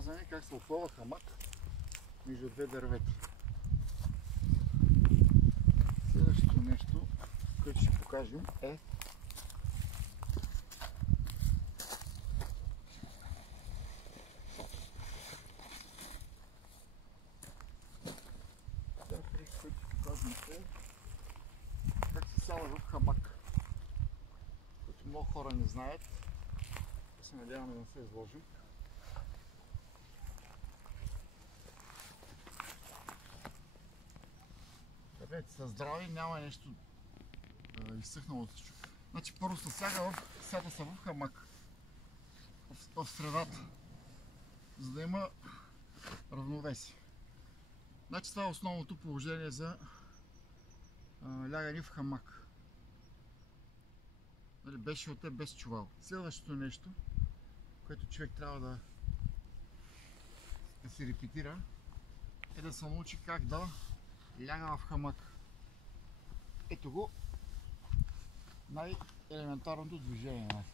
показваме как се опъва хамак между две дървета. Следващото нещо, което ще покажем е как се сяда в хамак, което много хора не знаят. Се надяваме да не се изложим. Бъдете са здрави, няма нещо изсъхнало да се чу. Значи първо се сяда се в хамак, в средата, за да има равновесие. Значи това е основното положение за лягане в хамак. Без шилте, без чувал. Следващото нещо, което човек трябва да се репетира, е да се научи как да ляга в хамак. Ето го най-елементарното движение.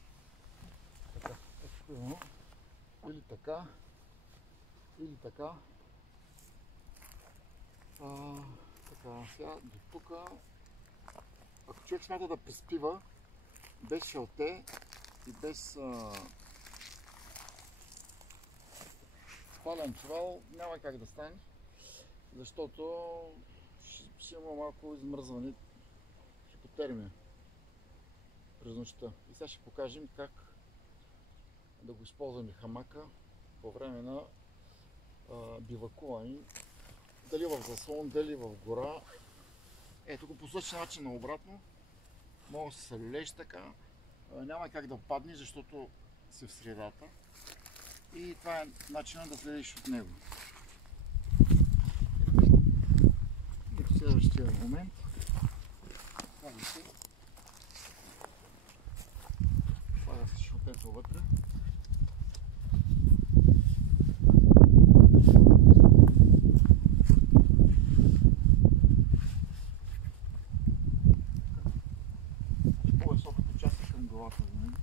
Така, ето или така, или така. Така, сега до тук. Ако човек смята да приспива без шалте и без спален чувал, няма как да стане, защото ще има малко измръзване, хипотермия през нощта. И сега ще покажем как да го използваме хамака по време на бивакуване. Дали в заслон, дали в гора. Ето го по същия начин наобратно. Може да се люлееш така. Няма как да падне, защото си в средата. И това е начинът да слезеш от него. И в следващия момент слага се шилтето вътре. По-високата част е към главата винаги.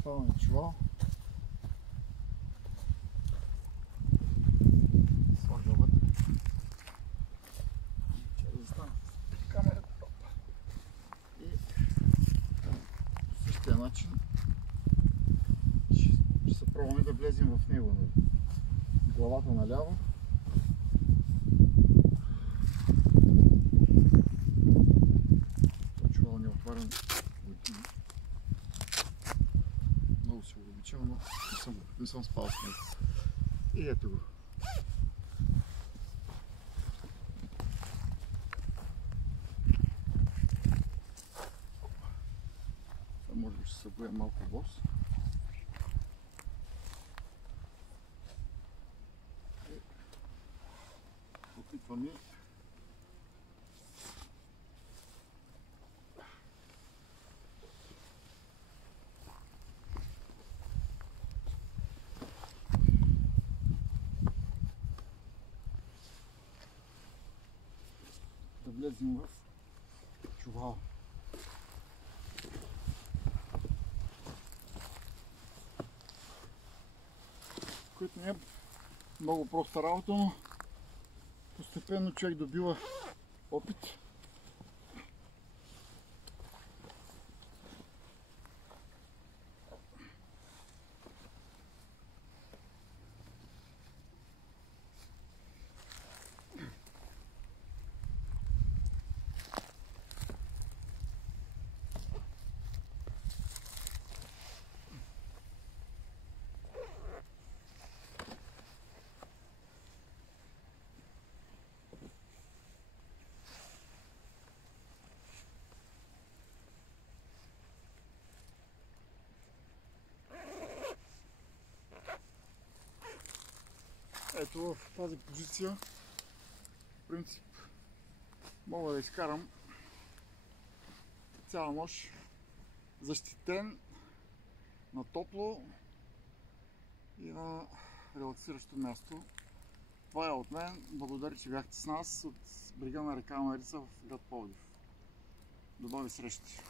Спален чувал. Слага вътре. Ще да застана с камерата. И по същия начин ще се пробваме да влезем в него. Главата наляво. Това чувал не е отварен години. Много си го обичам, но не съм спал с него. И ето го. Това може би ще се бъде малко бос. И опитваме да влезем в чувал. Което не е много проста работа, но постепенно човек добива опит. ето в тази позиция, в принцип, мога да изкарам цяла нощ защитен на топло и на релаксиращо място. Това е от мен. Благодаря, че бяхте с нас от брега на река Марица в град Пловдив. До нови срещи!